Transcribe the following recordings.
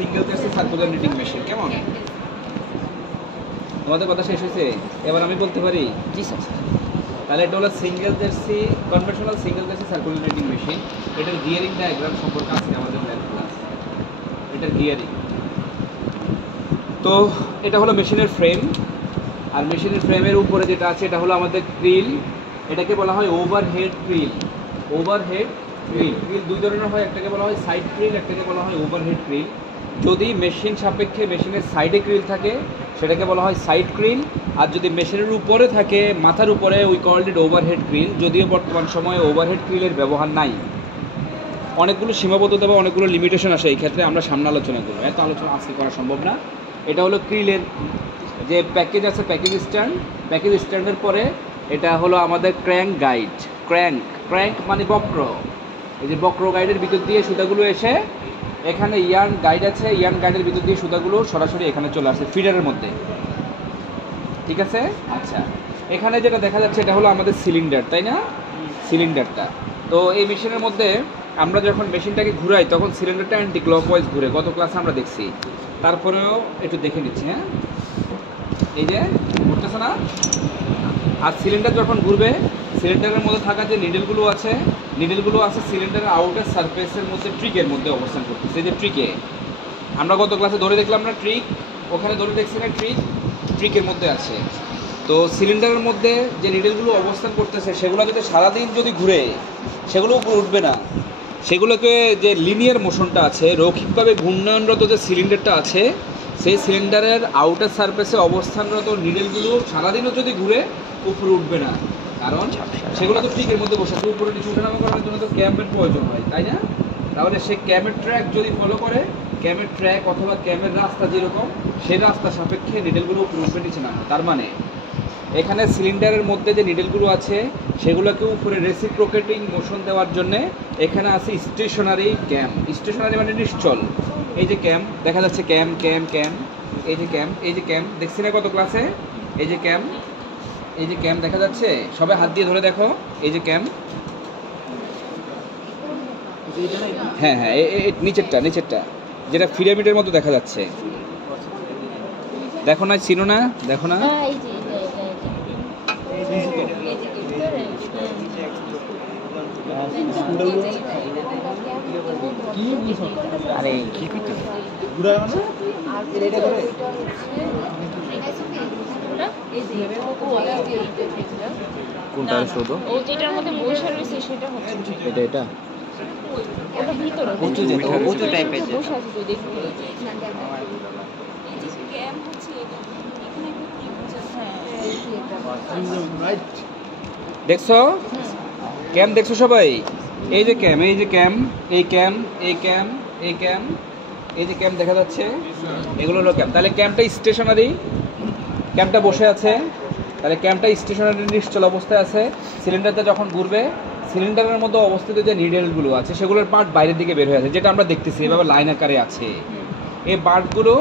Single জেসি circular knitting machine. কেমন, তোমাদের কথা শেষ হয়েছে? এবার আমি বলতে পারি? জি স্যার। তাহলে এটা হলো single jersey, conventional single jersey circular knitting machine. এটার গিয়ারিং ডায়াগ্রাম সম্পর্কে আছে আমাদের ল্যাব ক্লাস। এটার গিয়ারিং, তো এটা হলো মেশিনের ফ্রেম, আর মেশিনের ফ্রেমের উপরে যেটা আছে এটা হলো আমাদের ক্রিল। এটাকে বলা হয় overhead krill. Overhead krill, krill দুই ধরনের হয়, একটাকে বলা হয় সাইড ক্রিল, একটাকে বলা হয় ওভারহেড ক্রিল। যদি মেশিন সাপেক্ষে মেশিনের সাইডে ক্রিল থাকে সেটাকে বলা হয় সাইড ক্রিল, আর যদি মেশিনের উপরে থাকে মাথার উপরে we called it overhead creel. যদিও বর্তমান সময়ে ওভারহেড ক্রিলের ব্যবহার নাই, অনেকগুলো সীমাবদ্ধতা বা অনেকগুলো লিমিটেশন আসে, এই ক্ষেত্রে আমরা সামনে আলোচনা করবো, এত আলোচনা আজকে করা সম্ভব না। এটা হলো ক্রিলের যে প্যাকেজ আছে, প্যাকেজ স্ট্যান্ড। প্যাকেজ স্ট্যান্ডের পরে এটা হলো আমাদের ক্র্যাঙ্ক গাইড। ক্র্যাঙ্ক, ক্র্যাঙ্ক মানে বক্র। এই যে বক্র গাইডের ভিতর দিয়ে সুতাগুলো এসে এখানে ইয়ার্ন গাইড আছে, ইয়ার্ন গাইডের ভিতর দিয়ে সুতাগুলো সরাসরি এখানে চলে আসে ফিডারের মধ্যে। ঠিক আছে? আচ্ছা, এখানে যেটা দেখা যাচ্ছে এটা হলো আমাদের সিলিন্ডার, তাই না? সিলিন্ডারটা, তো এই মেশিনের মধ্যে আমরা যখন মেশিনটাকে ঘুরাই তখন সিলিন্ডারটা অ্যান্টি ক্লকওয়াইজ ঘুরে, গত ক্লাসে আমরা দেখছি। তারপরেও একটু দেখে নিচ্ছি। হ্যাঁ, এই যে ঘুরতেছে না? আর সিলিন্ডার যখন ঘুরবে সিলিন্ডারের মধ্যে থাকা যে নিডেলগুলো আছে সিলিন্ডারের আউটার সারফেসের মধ্যে ট্রিকের মধ্যে অবস্থান করতেছে। এই যে ট্রিকে আমরা গত ক্লাসে ধরে দেখলাম না, ট্রিক, ওখানে ধরে দেখছি না, ট্রিকের মধ্যে আছে। তো সিলিন্ডারের মধ্যে যে নিডেলগুলো অবস্থান করতেছে সেগুলো যদি সারাদিন যদি ঘুরে সেগুলো উপরে উঠবে না। সেগুলোকে যে লিনিয়ার মোশনটা আছে, রৈখিকভাবে ঘূর্ণায়নরত যে সিলিন্ডারটা আছে সেই সিলিন্ডারের আউটার সারফেসে অবস্থানরত নিডেলগুলো সারাদিনও যদি ঘুরে উপরে উঠবে না, কারণ সেগুলো তো ট্রিকের মধ্যে বসে আছে। উপরে নিচে উঠানামা করার জন্য তো ক্যামের প্রয়োজন হয়, তাই না? তাহলে সে ক্যামের ট্র্যাক যদি ফলো করে, ক্যামের ট্র্যাক অথবা ক্যামের রাস্তা যেরকম সেই রাস্তা সাপেক্ষে নিডেলগুলো উপরে উঠবে নিচে নামবে। তার মানে এখানে সিলিন্ডারের মধ্যে যে নিডেলগুলো আছে সেগুলোকে উপরে রেসিপ্রোকেটিং মোশন দেওয়ার জন্য এখানে আছে স্টেশনারি ক্যাম। স্টেশনারি মানে নিশ্চল। এই যে ক্যাম দেখা যাচ্ছে, ক্যাম ক্যাম ক্যাম, এই যে ক্যাম, এই যে ক্যাম দেখছি না কত ক্লাসে? এই যে ক্যাম, এই যে ক্যাম দেখা যাচ্ছে, সবাই হাত দিয়ে ধরে দেখো, এই যে ক্যাম। হ্যাঁ হ্যাঁ, নিচেরটা যেটা পিরামিডের মতো দেখা যাচ্ছে, দেখো না? চিনো না? দেখো না? আরে কি করতে কোনটা শুধু ও যেটার মধ্যে বসে রয়েছে সেটা হচ্ছে এটা এটা ওটা ভিতরে উঁচু যেটা উঁচু টাইপের বসে আছে তো দেখুন, এই যে ক্যাম হচ্ছে এখানে একটা কি হ্যাঁ দেখছো ক্যাম? দেখছো সবাই? এই যে ক্যাম, এই যে ক্যাম, এই ক্যাম, এই ক্যাম, এই ক্যাম, এই যে ক্যাম দেখা যাচ্ছে, এগুলো হলো ক্যাম। তাহলে ক্যামটা স্টেশনারি, ক্যামটা বসে আছে, তাহলে ক্যামটা স্টেশনারি নিশ্চল অবস্থায় আছে। সিলিন্ডারটা যখন ঘুরবে সিলিন্ডারের মধ্যে অবস্থিত যে নিডেলগুলো আছে সেগুলোর পার্ট বাইরের দিকে বের হয়ে আছে, যেটা আমরা দেখতেছি এভাবে লাইন আকারে আছে। এই পার্টগুলো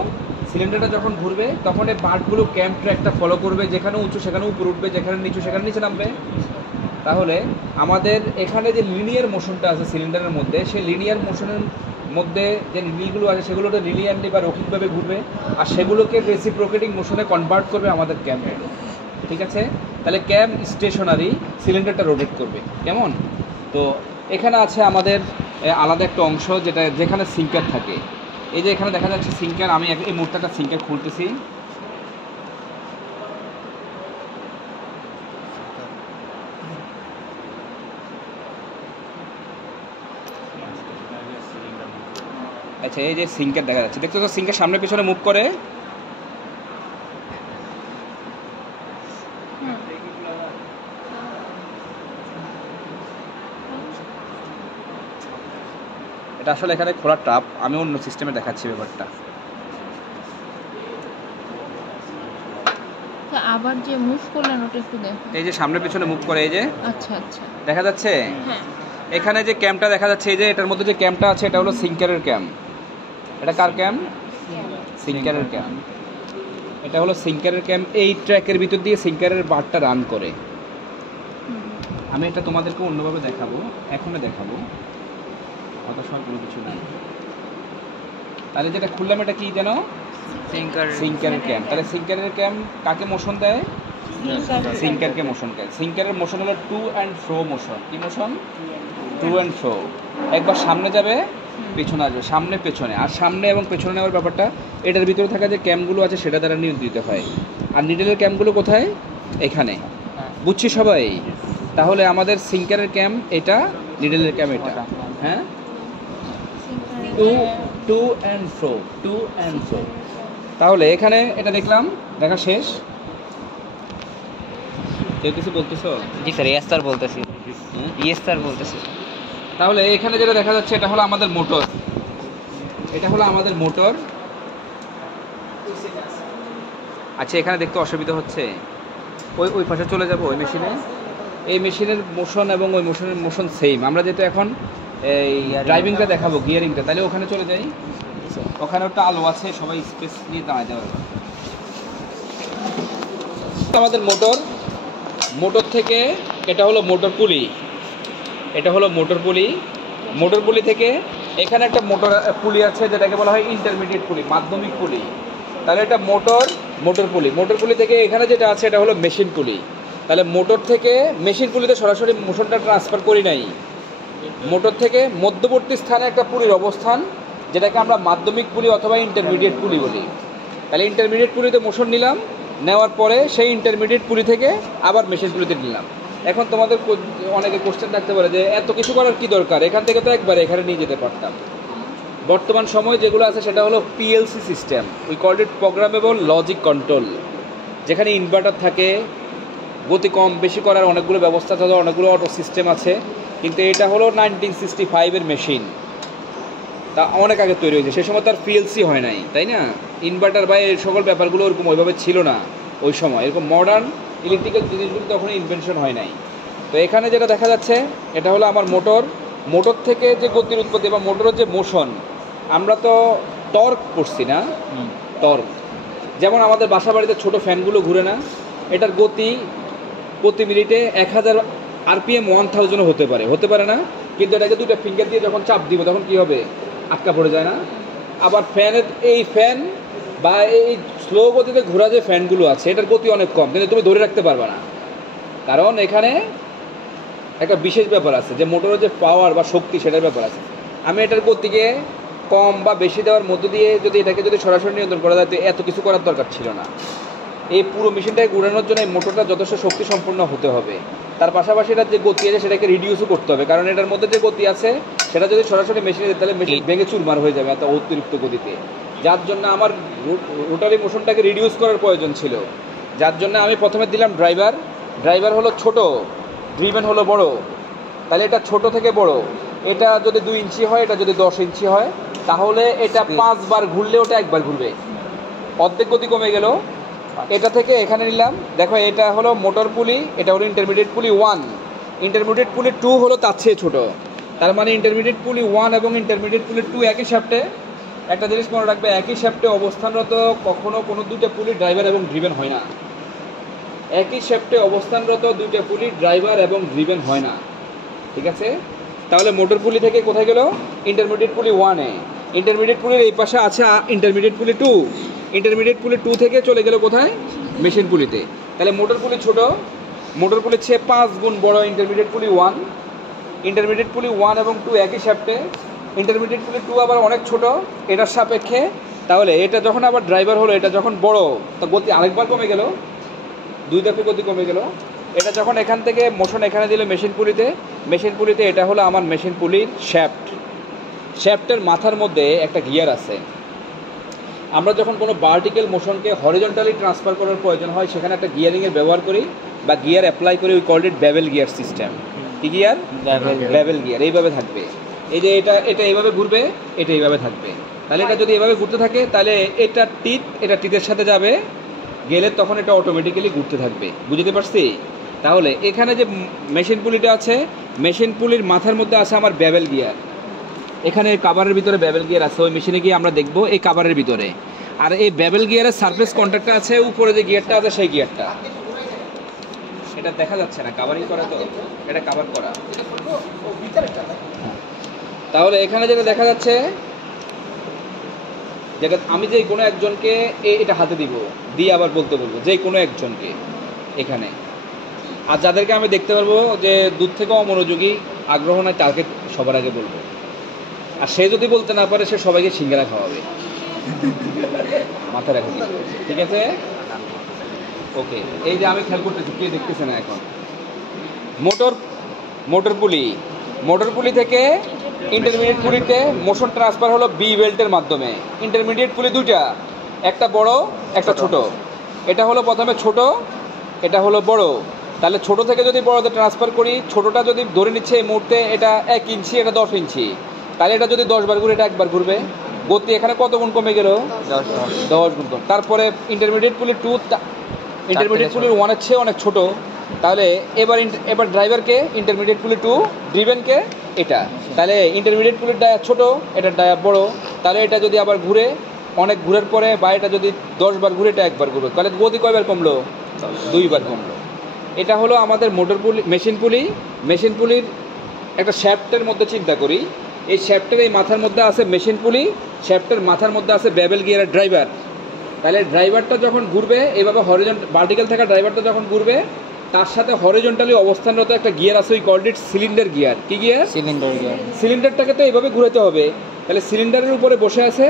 সিলিন্ডারটা যখন ঘুরবে তখন এই পার্টগুলো ক্যাম ট্র্যাকটা ফলো করবে, যেখানে উঁচু সেখানে উপরে উঠবে, যেখানে নিচু সেখানে নিচে নামবে। তাহলে আমাদের এখানে যে লিনিয়ার মোশনটা আছে সিলিন্ডারের মধ্যে, সেই লিনিয়ার মোশনের মধ্যে যে নিডলগুলো আছে সেগুলো তো লিনিয়ারলি বা রৈখিকভাবে ঘুরবে, আর সেগুলোকে রেসিপ্রোকেটিং মোশনে কনভার্ট করবে আমাদের ক্যামগুলো। ঠিক আছে? তাহলে ক্যাম স্টেশনারি, সিলিন্ডারটা রোটেট করবে। কেমন? তো এখানে আছে আমাদের আলাদা একটা অংশ যেখানে সিঙ্কার থাকে। এই যে এখানে দেখা যাচ্ছে সিঙ্কার, আমি এই মুহূর্তে সিঙ্কার খুলতেছি। আচ্ছা, এই যে সিঙ্কার দেখা যাচ্ছে, দেখছো তো সিঙ্কার সামনে পিছনে মুভ করে। এটা আসলে এখানে খোলা ট্রাপ, আমি অন্য সিস্টেমে দেখাচ্ছি ব্যাপারটা। আবার যে মুভ করলেন ওটা একটু দেখো, এই যে সামনে পিছনে মুভ করে, এই যে আচ্ছা আচ্ছা দেখা যাচ্ছে। হ্যাঁ, এখানে যে ক্যামটা দেখা যাচ্ছে, এই যে এটার মধ্যে যে ক্যামটা আছে এটা হলো সিঙ্কারের ক্যাম। এটা কার ক্যাম? সিঙ্কারের ক্যাম। এটা হলো সিঙ্কারের ক্যাম। এই ট্র্যাকের ভিতর দিয়ে সিঙ্কারের বারটা রান করে। আমি এটা তোমাদেরকে অন্যভাবে দেখাবো, এখনো দেখাবো, হতাশার কোনো কিছু নাই। তাহলে যেটা খুললাম এটা কি যেন সিঙ্কারের ক্যাম। তাহলে সিঙ্কারের ক্যাম কাকে মোশন দেয়? সিঙ্কারকে মোশন দেয়। সিঙ্কারের মোশন হলো টু অ্যান্ড ফ্রো মোশন। কি মোশন? To and fro. একবার সামনে যাবে, পেছনে আসবে, সামনে পেছনে। আর সামনে এবং পেছনে নেওয়ার ব্যাপারটা এটার ভিতরে থাকা যে ক্যামগুলো আছে সেটা দ্বারা নিয়ন্ত্রিত হয়। আর নিডেলের ক্যামগুলো কোথায়? এখানে। বুঝছি সবাই? তাহলে আমাদের সিঙ্কারের ক্যাম এটা, নিডেলের ক্যাম এটা। হ্যাঁ, to and fro, to and fro. তাহলে এখানে এটা দেখলাম, দেখা শেষ। কেউ কিছু বলতেছো? জি স্যার, ইয়েস স্যার বলতেছি। ইয়েস স্যার বলতেছি। তাহলে এখানে যেটা দেখা যাচ্ছে এটা হলো আমাদের মোটর। এটা হলো আমাদের মোটর। আচ্ছা, এখানে দেখতে অসুবিধা হচ্ছে, ওই পাশে চলে যাব ওই মেশিনে। এই মেশিনের মোশন এবং ওই মোশনের মোশন সেম। আমরা যেহেতু এখন এই ড্রাইভিংটা দেখাবো, গিয়ারিংটা, তাহলে ওখানে চলে যাই। ওখানে একটা আলো আছে, সবাই স্পেস নিয়ে দাঁড়াতে পারবে। আমাদের মোটর, মোটর থেকে এটা হলো মোটর পুলি, এটা হলো মোটর পুলি। মোটর পুলি থেকে এখানে একটা মোটর পুলি আছে যেটাকে বলা হয় ইন্টারমিডিয়েট পুলি, মাধ্যমিক পুলি। তাহলে এটা মোটর পুলি। মোটর পুলি থেকে এখানে যেটা আছে এটা হলো মেশিন পুলি। তাহলে মোটর থেকে মেশিন পুলিতে সরাসরি মোশনটা ট্রান্সফার করি নাই, মোটর থেকে মধ্যবর্তী স্থানে একটা পুলির অবস্থান, যেটাকে আমরা মাধ্যমিক পুলি অথবা ইন্টারমিডিয়েট পুলি বলি। তাহলে ইন্টারমিডিয়েট পুলিতে মোশন নিলাম, নেওয়ার পরে সেই ইন্টারমিডিয়েট পুলি থেকে আবার মেশিন পুলিতে নিলাম। এখন তোমাদের অনেকে কোশ্চেন থাকতে পারে যে এত কিছু করার কি দরকার, এখান থেকে তো একবারে এখানে নিয়ে যেতে পারতাম। বর্তমান সময় যেগুলো আছে সেটা হলো PLC system, we called it programmable logic control, যেখানে ইনভার্টার থাকে, গতি কম বেশি করার অনেকগুলো ব্যবস্থা থাকে, অনেকগুলো অটো সিস্টেম আছে। কিন্তু এটা হলো 1965-এর মেশিন, তা অনেক আগে তৈরি হয়েছে। সে সময় তার পিএলসি হয় নাই, তাই না? ইনভার্টার বা এই সকল ব্যাপারগুলো ওরকম ওইভাবে ছিল না ওই সময়। এরকম মডার্ন ইলেকট্রিক্যাল জিনিসগুলো তখন ইনভেনশন হয় নাই। তো এখানে যেটা দেখা যাচ্ছে এটা হলো আমার মোটর। মোটর থেকে যে গতির উৎপত্তি বা মোটরের যে মোশন, আমরা তো টর্ক করছি না, টর্ক। যেমন আমাদের বাসা বাড়িতে ছোটো ফ্যানগুলো ঘুরে না, এটার গতি প্রতি মিনিটে 1000 RPM 1000 হতে পারে না? কিন্তু এটাকে দুটো ফিঙ্গার দিয়ে যখন চাপ দিব তখন কি হবে? আটকা পড়ে যায় না? আবার ফ্যানের এই ফ্যান বা এই স্লো গতিতে ঘোরা যে ফ্যানগুলো আছে এটার গতি অনেক কম, কিন্তু তুমি ধরে রাখতে পারবে না, কারণ এখানে একটা বিশেষ ব্যাপার আছে যে মোটরের যে পাওয়ার বা শক্তি সেটার ব্যাপার আছে। আমি এটার গতিকে কম বা বেশি দেওয়ার মধ্য দিয়ে যদি এটাকে যদি সরাসরি নিয়ন্ত্রণ করা যায় তো এত কিছু করার দরকার ছিল না। এই পুরো মেশিনটাকে ঘোরানোর জন্য এই মোটরটা যথেষ্ট শক্তি সম্পন্ন হতে হবে। তার পাশাপাশি এটার যে গতি আছে সেটাকে রিডিউসও করতে হবে, কারণ এটার মধ্যে যে গতি আছে সেটা যদি সরাসরি মেশিনে দিতে তাহলে মেশিন ভেঙে চুরমার হয়ে যাবে এত অতিরিক্ত গতিতে। যার জন্য আমার রোটারি মোশনটাকে রিডিউস করার প্রয়োজন ছিল, যার জন্য আমি প্রথমে দিলাম ড্রাইভার হলো ছোট, ড্রিভেন হলো বড়। তাহলে এটা ছোট থেকে বড়, এটা যদি 2 ইঞ্চি হয়, এটা যদি 10 ইঞ্চি হয়, তাহলে এটা 5 বার ঘুরলে ওটা একবার ঘুরবে, অর্ধেক গতি কমে গেল। এটা থেকে এখানে নিলাম, দেখো এটা হলো মোটর পুলি, এটা হলো ইন্টারমিডিয়েট পুলি 1, ইন্টারমিডিয়েট পুলি 2 হলো তার চেয়ে ছোটো। তার মানে ইন্টারমিডিয়েট পুলি 1 এবং ইন্টারমিডিয়েট পুলি 2 একই শ্যাফটে। একটা জিনিস মনে রাখবে, একই শ্যাফটে অবস্থানরত কখনো কোনো দুইটা পুলি ড্রাইভার এবং ড্রিভেন হয় না। একই শ্যাফটে অবস্থানরত দুইটা পুলি ড্রাইভার এবং ড্রিভেন হয় না, ঠিক আছে? তাহলে মোটর পুলি থেকে কোথায় গেল? ইন্টারমিডিয়েট পুলি 1-এ। ইন্টারমিডিয়েট পুলির এই পাশে আছে ইন্টারমিডিয়েট পুলি 2, ইন্টারমিডিয়েট পুলি 2 থেকে চলে গেল কোথায়? মেশিন পুলিতে। তাহলে মোটর পুলি ছোট, মোটর পুলির চেয়ে 5 গুণ বড় ইন্টারমিডিয়েট পুলি 1। ইন্টারমিডিয়েট পুলি 1 এবং 2 একই শ্যাফটে, ইন্টারমিডিয়েট পুলি 2 আবার অনেক ছোট এটার সাপেক্ষে। তাহলে এটা যখন আবার ড্রাইভার হলো, এটা যখন বড়, তো গতি আরেকবার কমে গেল, 2 ধাপে গতি কমে গেল। এটা যখন এখান থেকে মোশন এখানে দিল মেশিন পুলিতে, এটা হলো আমার মেশিন পুলির শ্যাফটের মাথার মধ্যে একটা গিয়ার আছে। আমরা যখন কোনো ভার্টিক্যাল মোশনকে হরিজন্টালি ট্রান্সফার করার প্রয়োজন হয় সেখানে একটা গিয়ারিংয়ের ব্যবহার করি বা গিয়ার অ্যাপ্লাই করি, we called it bevel gear system. কি গিয়ার? Bevel gear. এইভাবে থাকবে, এই যে এটা এইভাবে ঘুরবে, এটা এইভাবে থাকবে। তাহলে এটা যদি এভাবে ঘুরতে থাকে তাহলে এটা টিথের সাথে যাবে, গেলে তখন এটা অটোমেটিক্যালি ঘুরতে থাকবে। বুঝতে পারছি? তাহলে এখানে যে মেশিন পুলিটা আছে, মেশিন পুলির মাথার মধ্যে আছে আমার বেভেল গিয়ার। এখানে কাভারের ভিতরে বেভেল গিয়ার আছে, ওই মেশিনে গিয়ে আমরা দেখবো এই কাভারের ভিতরে। আর এই বেভেল গিয়ারের সারফেস কন্ট্যাক্টটা আছে উপরে যে গিয়ারটা আছে সেই গিয়ারটা, এটা দেখা যাচ্ছে না, কাভারিং করা তো, এটা কাভার করা। তাহলে এখানে যেটা দেখা যাচ্ছে যেটা আমি যে কোনো একজনকে এটা হাতে দিব, দিয়ে আবার বলতে বলবো যে কোনো একজনকে এখানে। আর যাদেরকে আমি দেখতে পারবো যে দূর থেকেও অমনোযোগী, আগ্রহ নয়, তাকে সবার আগে বলবো। আর সে যদি বলতে না পারে, সে সবাইকে সিঙ্গারা খাওয়াবে। মাথায় রাখুন, ঠিক আছে? ওকে, এই যে আমি খেয়াল করতেছি, কে দেখতেছে না এখন। মোটর পুলি থেকে ইন্টারমিডিয়েট পুলিতে মোশন ট্রান্সফার হলো বি বেল্টের মাধ্যমে। ইন্টারমিডিয়েট পুলি দুইটা, একটা বড় একটা ছোট। এটা হলো প্রথমে ছোট, এটা হলো বড়। তাহলে ছোট থেকে যদি বড়তে ট্রান্সফার করি, ছোটটা যদি ধরে নিচ্ছে এই মুহূর্তে এটা 1 ইঞ্চি, এটা 10 ইঞ্চি, তাহলে এটা যদি 10 বার ঘুরে, এটা একবার ঘুরবে। গতি এখানে কত গুণ কমে গেল? 10 গুণ কম। তারপরে ইন্টারমিডিয়েট পুলি 2, ইন্টারমিডিয়েট পুলির 1-এর চেয়ে অনেক ছোট। তাহলে এবার ড্রাইভারকে ইন্টারমিডিয়েট পুলি 2, ড্রিভেনকে এটা। তাহলে ইন্টারমিডিয়েট পুলির ডায়া ছোট, এটার ডায়া বড়। তাহলে এটা যদি আবার ঘুরে, অনেক ঘুরের পরে, বা এটা যদি 10 বার ঘুরে, এটা একবার ঘুরবে, তাহলে গতি কয়বার কমলো? 2 বার কমলো। এটা হলো আমাদের মোটর পুলি। মেশিন পুলির একটা শ্যাফটের মধ্যে চিন্তা করি। এই শ্যাফটের এই মাথার মধ্যে আছে মেশিন পুলি, শ্যাফটের মাথার মধ্যে আছে বেবেল গিয়ারের ড্রাইভার। তাহলে ড্রাইভারটা যখন ঘুরবে, এইভাবে ভার্টিক্যাল থাকা ড্রাইভারটা যখন ঘুরবে, তার সাথে হরিজন্টালি অবস্থানরত একটা গিয়ার আছে, ওই কল্ড ইট সিলিন্ডার গিয়ার। কি গিয়ার? Cylinder gear. সিলিন্ডারটাকে তো এইভাবে ঘুরাতে হবে। তাহলে সিলিন্ডারের উপরে বসে আছে,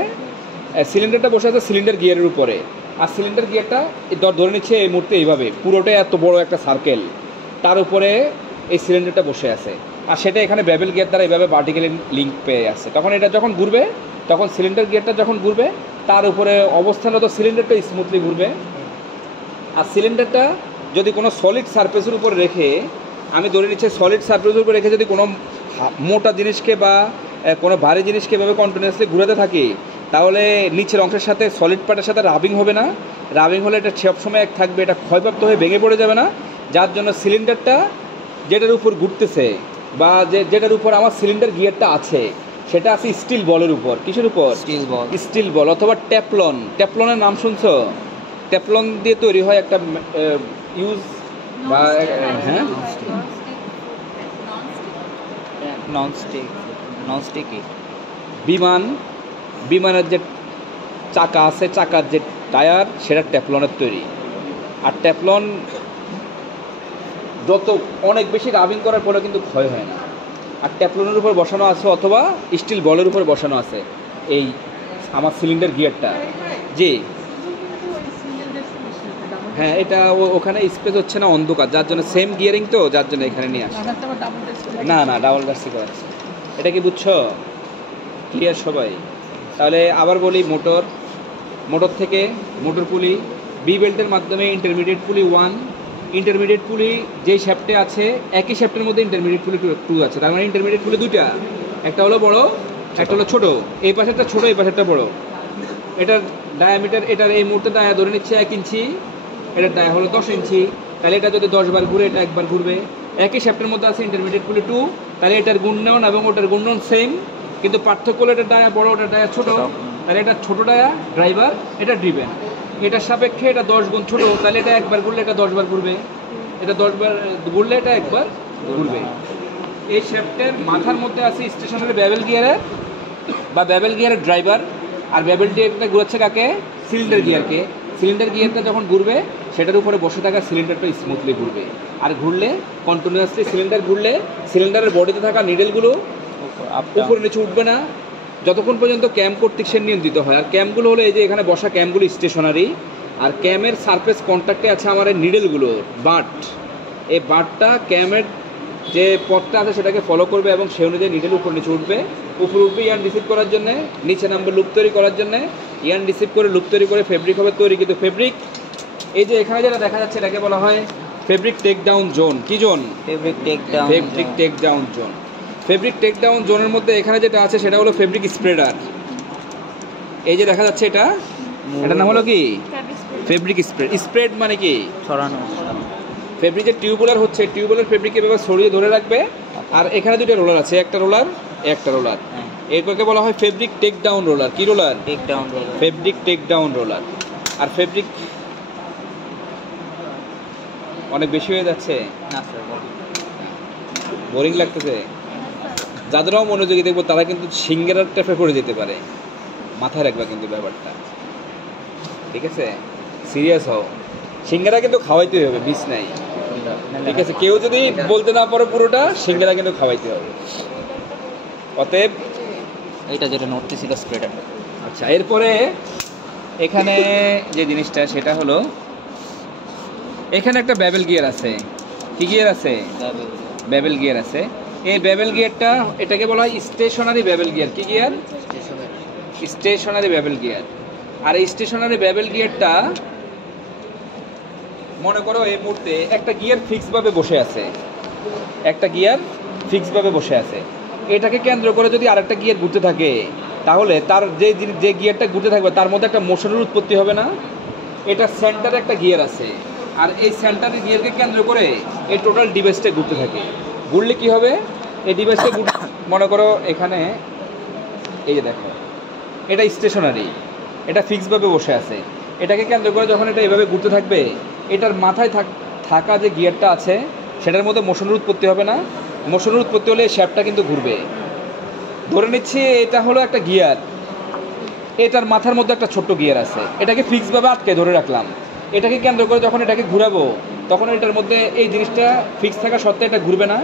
সিলিন্ডারটা বসে আছে সিলিন্ডার গিয়ারের উপরে। আর সিলিন্ডার গিয়ারটা ধরে নিচ্ছে এই মুহূর্তে এইভাবে, পুরোটাই এত বড় একটা সার্কেল, তার উপরে এই সিলিন্ডারটা বসে আছে। আর সেটা এখানে বেবেল গিয়ার দ্বারা এইভাবে ভার্টিক্যালি লিঙ্ক পেয়ে আছে। তখন এটা যখন ঘুরবে, তখন সিলিন্ডার গিয়ারটা যখন ঘুরবে, তার উপরে অবস্থানরত সিলিন্ডারটা স্মুথলি ঘুরবে। আর সিলিন্ডারটা যদি কোনো সলিড সারফেসের উপর রেখে, আমি ধরে নিচ্ছি সলিড সারফেসের উপর রেখে যদি কোনো মোটা জিনিসকে বা কোনো ভারী জিনিসকে এভাবে কন্টিনিউয়াসলি ঘুরাতে থাকি, তাহলে নিচের অংশের সাথে সলিড পার্টের সাথে রাবিং হবে না। রাবিং হলে এটা সবসময় এক থাকবে, এটা ক্ষয়প্রাপ্ত হয়ে ভেঙে পড়ে যাবে না। যার জন্য সিলিন্ডারটা যেটার উপর ঘুরতেছে, বা যেটার উপর আমার সিলিন্ডার গিয়ারটা আছে, সেটা আছে স্টিল বলের উপর। কিসের উপর? স্টিল বল অথবা ট্যাপলন। ট্যাপলনের নাম শুনছো? ট্যাপলন দিয়ে তৈরি হয় একটা ইউজ, বা হ্যাঁ, ননস্টিকি। বিমানের যে চাকা আছে, চাকার যে টায়ার, সেটা ট্যাপলনের তৈরি। আর ট্যাপলন যত অনেক বেশি রাবিং করার পরে কিন্তু ক্ষয় হয় না। আর ট্যাপলনের উপর বসানো আছে, অথবা স্টিল বলের উপর বসানো আছে এই আমার সিলিন্ডার গিয়ারটা। জি হ্যাঁ, এটা ওখানে স্পেস হচ্ছে না, অন্ধকার, যার জন্য সেম গিয়ারিং তো, যার জন্য এখানে নিয়ে আসে। না ডাবল ডাস্টি করাচ্ছে। এটা কি বুঝছো? ক্লিয়ার সবাই? তাহলে আবার বলি, মোটর থেকে মোটর পুলি, বি বেল্টের মাধ্যমে ইন্টারমিডিয়েট পুলি 1, ইন্টারমিডিয়েট পুলি যেই শ্যাফটে আছে, একই শ্যাফটের মধ্যে ইন্টারমিডিয়েট পুলি 2 আছে। তার মানে ইন্টারমিডিয়েট পুলি দুইটা, একটা হলো বড়, একটা হলো ছোট। এই পাশেরটা ছোট, এই পাশেরটা বড়। এটার ডায়ামিটার, এটার এই মুহূর্তে ডায়া ধরে নিচ্ছে 1 ইঞ্চি, এটার ডায়া হলো 10 ইঞ্চি। তাহলে এটা যদি 10 বার ঘুরে, এটা একবার ঘুরবে। একই শ্যাফটের মধ্যে আছে ইন্টারমিডিয়েট পুলি 2, তাহলে এটার ঘূর্ণন এবং ওটার ঘূর্ণন সেম, কিন্তু পার্থক্য হলো এটার ডায়া বড়, ওটার ডায়া ছোট। তাহলে এটা ছোট ডায়া ড্রাইভার, এটা ড্রিভেন। এটার সাপেক্ষে এটা 10 গুণ ছোট, তাহলে এটা একবার ঘুরলে এটা 10 বার ঘুরবে, এটা 10 বার ঘুরলে এটা একবার ঘুরবে। এই শ্যাফটের মাথার মধ্যে আছে স্টেশনারি বেবেল গিয়ারের বা বেবেল গিয়ারের ড্রাইভার। আর বেবেল গিয়ারটা ঘুরাচ্ছে কাকে? সিলিন্ডার গিয়ারকে। সিলিন্ডার গিয়ারটা যখন ঘুরবে, সেটার উপরে বসে থাকা সিলিন্ডারটা স্মুথলি ঘুরবে। আর ঘুরলে কন্টিনিউয়াসলি সিলিন্ডার ঘুরলে, সিলিন্ডারের বডিতে থাকা নিডেলগুলো উপরে নিচে উঠবে না, যতক্ষণ পর্যন্ত ক্যাম কর্তৃক সে নিয়ন্ত্রিত হয়। আর ক্যামগুলো হলো এই যে এখানে বসা ক্যামগুলো স্টেশনারি, আর ক্যামের সারফেস কন্ট্যাক্টে আছে আমার এই নিডেলগুলোর বাট। এই বাটটা ক্যামের যে পথটা আছে সেটাকে ফলো করবে, এবং সেই অনুযায়ী নিডেল উপর নিচে উঠবে। উপরে উঠবে ইয়ান রিসিভ করার জন্যে, নিচে নামবে লুপ তৈরি করার জন্যে। ইয়ান রিসিভ করে লুপ তৈরি করে ফেব্রিক হবে তৈরি। কিন্তু ফেব্রিক, এই যে এখানে যেটা দেখা যাচ্ছে, এটাকে বলা হয় ফেব্রিক টেক ডাউন জোন। কি zone? Fabric take down zone. Fabric take down জোনের মধ্যে এখানে যেটা আছে সেটা হলো ফেব্রিক স্প্রেডার। এই যে দেখা যাচ্ছে, এটার নাম হলো কি? Fabric spread. মানে কি? ছড়ানো। ফেব্রিকের টিউবুলার হচ্ছে, টিউবুলার ফেব্রিক এভাবে ছড়িয়ে ধরে রাখবে। আর এখানে দুটো রোলার আছে, একটা রোলার, একটা রোলার। এরপরকে বলা হয় ফেব্রিক টেক ডাউন রোলার। কি রোলার? Take down roller. Fabric take down roller. আর ফেব্রিক অনেক বেশি হয়ে যাচ্ছে, বোরিং লাগতেছে। যাদেরও মনোযোগী দেখবো তারা কিন্তু সিঙ্গারার ট্যাপে পড়ে যেতে পারে। মাথায় রাখবা কিন্তু ব্যাপারটা, ঠিক আছে? সিরিয়াস হও, সিঙ্গারা কিন্তু খাওয়াইতে হবে, মিস নাই, ঠিক আছে? কেউ যদি বলতে না পারো পুরোটা, সিঙ্গারা কিন্তু খাওয়াইতে হবে। অতএব এইটা যেটা নড়তে ছিল স্প্রেডার। আচ্ছা, এরপরে এখানে যে জিনিসটা সেটা হলো এখানে একটা ব্যাবেল গিয়ার আছে। কি গিয়ার আছে? ব্যাবেল গিয়ার আছে। এই ব্যাবেল গিয়ারটা, এটাকে বলা হয় স্টেশনারি ব্যাবেল গিয়ার। কি গিয়ার? Stationery ব্যাবেল gear. আর এই স্টেশনারি ব্যাবেল গিয়ারটা মনে করো এই মুহূর্তে একটা গিয়ার ফিক্স ভাবে বসে আছে, একটা গিয়ার ফিক্স ভাবে বসে আছে। এটাকে কেন্দ্র করে যদি আরেকটা গিয়ার ঘুরতে থাকে, তাহলে তার যে গিয়ারটা ঘুরতে থাকবে তার মধ্যে একটা মোশনের উৎপত্তি হবে না? এটা সেন্টারে একটা গিয়ার আছে, আর এই সেন্টারের গিয়ারকে কেন্দ্র করে এই টোটাল ডিভাইসটা ঘুরতে থাকে। ঘুরলে কি হবে? এই ডিভাইসটা মনে করো এখানে এই যে দেখো, এটা স্টেশনারি, এটা ফিক্সভাবে বসে আছে। এটাকে কেন্দ্র করে যখন এটা এভাবে ঘুরতে থাকবে, এটার মাথায় থাকা যে গিয়ারটা আছে সেটার মধ্যে মোশনের উৎপত্তি হবে না? মোশনের উৎপত্তি হলে এই শ্যাফটটা কিন্তু ঘুরবে। ধরে নিচ্ছি এটা হলো একটা গিয়ার, এটার মাথার মধ্যে একটা ছোট্ট গিয়ার আছে, এটাকে ফিক্সভাবে আটকে ধরে রাখলাম। এটাকে কেন্দ্র করে যখন এটাকে ঘুরাবো, তখন এটার মধ্যে এই জিনিসটা ফিক্স থাকা সত্ত্বে এটা ঘুরবে না,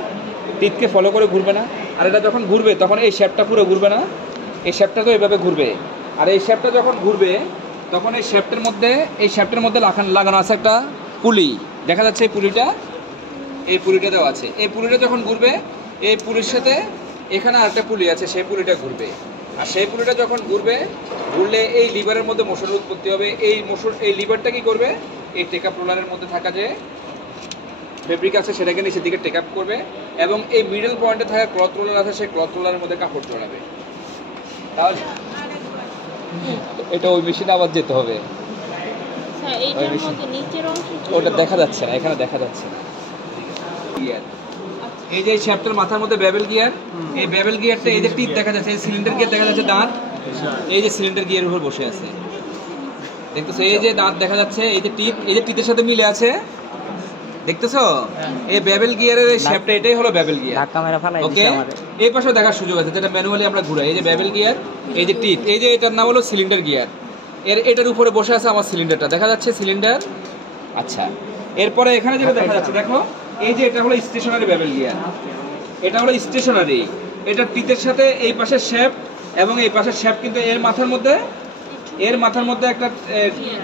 টিথকে ফলো করে ঘুরবে না। আর এটা যখন ঘুরবে তখন এই শ্যাফটটা পুরো ঘুরবে না, এই শ্যাফটটা তো এভাবে ঘুরবে। আর এই শ্যাফটটা যখন ঘুরবে তখন এই শ্যাফটের মধ্যে লাগানো আছে একটা পুলি, দেখা যাচ্ছে এই পুলিটা দেওয়া আছে। এই পুলিটা যখন ঘুরবে, এই পুলির সাথে এখানে আরেকটা পুলি আছে, সেই পুলিটা ঘুরবে। আর সেই পুলিটা যখন ঘুরলে এই লিভারের মধ্যে মোশনের উৎপত্তি হবে। এই লিভারটা কি করবে? এই টেকআপ রোলারের মধ্যে থাকা যে ফেব্রিক আছে সেটাকে নিচের দিকে টেকআপ করবে, এবং এই মিডল পয়েন্টে থাকা ক্লথ রোলার আছে, সেই ক্লথ রোলারের মধ্যে কাপড় জড়াবে। তাহলে এটা ওই মেশিনে আবার যেতে হবে। স্যার এইটার মধ্যে নিচের অংশ ওটা দেখা যাচ্ছে না, এখানে দেখা যাচ্ছে না। গিয়ার, এই যে শ্যাফটের মাথার মধ্যে ব্যাবেল গিয়ার, এই ব্যাবেল গিয়ারটা, এই যে টিপ দেখা যাচ্ছে, এই সিলিন্ডার গিয়ার দেখা যাচ্ছে, দাঁত এই যে সিলিন্ডার গিয়ারের উপর বসে আছে, দেখতেছো? এই যে দাঁত দেখা যাচ্ছে, এই যে টিপ, এই যে টিপের সাথে মিলে আছে, দেখতেছো? এই ব্যাবেল গিয়ারের এই শ্যাফটটা, এটাই হলো ব্যাবেল গিয়ার। ধাক্কা মেরে ফেলাই ওকে, দিছে আমারে। এই পাশেও দেখার সুযোগ আছে, যেটা ম্যানুয়ালি আমরা ঘুরাই। এই যে ব্যাবেল গিয়ার, এই যে টিপ, এই যে এটার নাম হলো সিলিন্ডার গিয়ার। এটার উপরে বসে আছে আমার সিলিন্ডারটা, দেখা যাচ্ছে সিলিন্ডার। আচ্ছা, এরপরে এখানে যেটা দেখা যাচ্ছে, দেখো, এই যে এটা হলো স্টেশনারি ব্যাবেল গিয়ার, এটা হলো স্টেশনারি। এটা টিতের সাথে এই পাশের শ্যাফট এবং এই পাশের শ্যাফট, কিন্তু এর মাথার মধ্যে একটা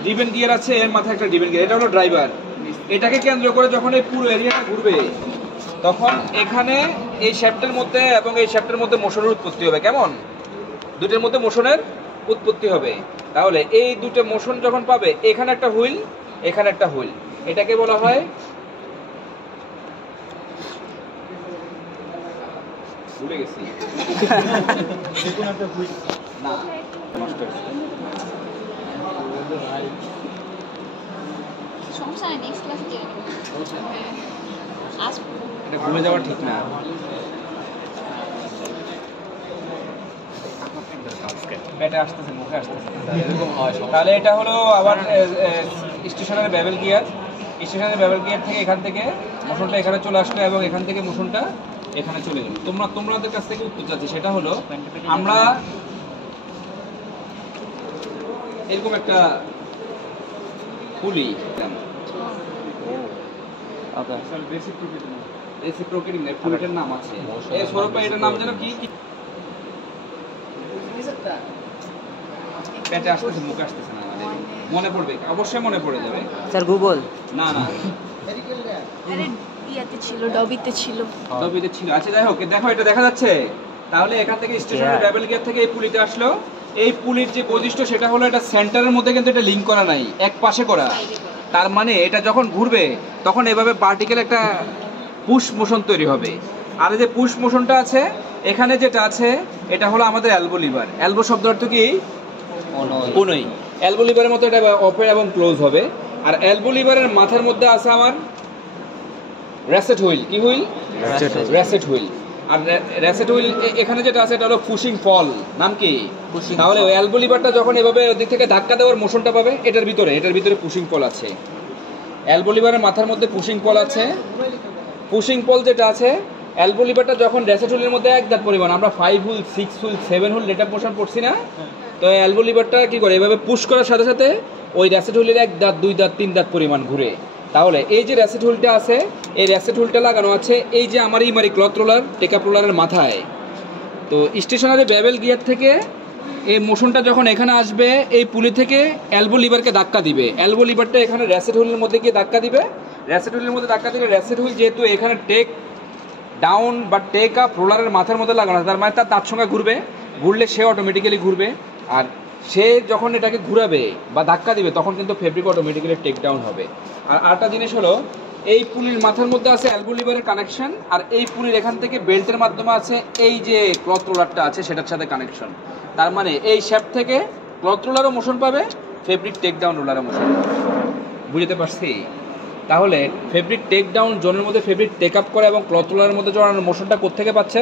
ডিভেন গিয়ার আছে, এর মাথায় একটা ডিভেন গিয়ার, এটা হলো ড্রাইভার। এটাকে কেন্দ্র করে যখন এই পুরো এরিয়াটা ঘুরবে, তখন এখানে এই শ্যাফটের মধ্যে এবং এই শ্যাফটের মধ্যে মোশনের উৎপত্তি হবে। কেমন? দুটোর মধ্যে মোশনের উৎপত্তি হবে। তাহলে এই দুটো মোশন যখন পাবে, এখানে একটা হুইল, এখানে একটা হুইল, এটাকে বলা হয় ভুলে গেছি না, সমস্যা নেই, নেক্সট ক্লাসে জেনে নেব। আজ এটা ভুলে যাওয়া ঠিক না। পেটে আসতেছে, মুখে আসতেছে, এরকম হয়। তাহলে এটা হলো আবার স্টেশনারি ব্যাবেল গিয়ার। স্টেশনারি ব্যাবেল গিয়ার থেকে এখান থেকে মোশনটা এখানে চলে আসলো, এবং এখান থেকে মোশনটা এখানে চলে গেল। তোমাদের কাছ থেকে উত্তর চাচ্ছি, সেটা হলো আমরা এরকম একটা পুলি, ওকে, রেসিপ্রোকেটিং না, পুলিটার নাম আছে, এই সৌরভ, এটার নাম যেন কি? পেটে আসতেছে, মুখে আসতেছে না, আমাদের মনে পড়বে, অবশ্যই মনে পড়ে যাবে। স্যার গুগল না, আরে ইয়াতে ছিল, ডবিতে ছিল। ডবিতে ছিল। আচ্ছা, যাই হোক, দেখো এটা দেখা যাচ্ছে। তাহলে এখান থেকে স্টেশনারি ব্যাবেল গিয়ার থেকে এই পুলিতে আসলো। এই পুলির যে বৈশিষ্ট্য সেটা হলো এটা সেন্টারের মধ্যে কিন্তু এটা লিংক করা নাই, এক পাশে করা। তার মানে এটা যখন ঘুরবে তখন এভাবে পার্টিকেল একটা পুশ মোশন তৈরি হবে। আর এই যে পুশ মোশনটা আছে এখানে যেটা আছে, এটা হলো আমাদের এলবো লিভার। এলবো শব্দ অর্থ কি? কোনই। এলবো লিভারের মতো এটা ওপেন এবং ক্লোজ হবে। আর এলবো লিভারের মাথার মধ্যে আছে আমার র্যাসেট হুইল। কি হুইল? র্যাসেট হুইল। আর র্যাসেট হুইল এখানে যেটা আছে এটা হলো পুশিং পল। নাম কি? তাহলে ওই এলবো লিভারটা যখন এভাবে ওদিক থেকে ধাক্কা দেওয়ার মোশনটা পাবে, এটার ভিতরে পুশিং পল আছে। এলবো লিভারের মাথার মধ্যে পুশিং পল আছে। পুশিং পল যেটা আছে, এলবো লিভারটা যখন র্যাসেট হুইলের মধ্যে এক দাগ পরিমাণ, আমরা 5 wheel, 6 wheel, 7 wheel data portion পড়ছি না, তো এলবো লিভারটা কি করে, এভাবে পুশ করার সাথে সাথে ওই র্যাসেট হুইলের 1 দাঁত 2 দাঁত 3 দাঁত পরিমাণ ঘুরে। তাহলে এই যে র্যাসেট হুইলটা আছে, এই র্যাসেট হুইলটা লাগানো আছে এই যে আমার ইমারি ক্লথ রোলার টেকআপ রোলারের মাথায়। তো স্টেশনারি বেবেল গিয়ার থেকে এই মোশনটা যখন এখানে আসবে, এই পুলি থেকে এলবো লিভারকে ধাক্কা দিবে, এলবো লিভারটা এখানে র্যাসেট হুইলের মধ্যে গিয়ে ধাক্কা দিবে, র্যাসেট হুইলের মধ্যে ধাক্কা দিলে র্যাসেট হুইল যেহেতু এখানে টেক ডাউন বা টেক আপ রোলারের মাথার মধ্যে লাগানো আছে, তার মানে তার সঙ্গে ঘুরবে, ঘুরলে সে অটোমেটিক্যালি ঘুরবে, আর সে যখন এটাকে ঘুরাবে বা ধাক্কা দিবে তখন কিন্তু ফেব্রিক অটোমেটিক্যালি টেক ডাউন হবে। আর আরেকটা জিনিস হলো, এই পুলির মাথার মধ্যে আছে এলবো লিভারের কানেকশন, আর এই পুলির এখান থেকে বেল্টের মাধ্যমে আছে এই যে ক্লথ রোলারটা আছে সেটার সাথে কানেকশন। তার মানে এই শ্যাফট থেকে ক্লথ রোলারও মোশন পাবে, ফেব্রিক টেক ডাউন রোলারও মোশন পাবে। বুঝতে পারছি? তাহলে ফেব্রিক টেক ডাউন জোনের মধ্যে ফেব্রিক টেক আপ করা এবং ক্লথ রোলারের মধ্যে জড়ানোর মোশনটা কোত্থেকে পাচ্ছে?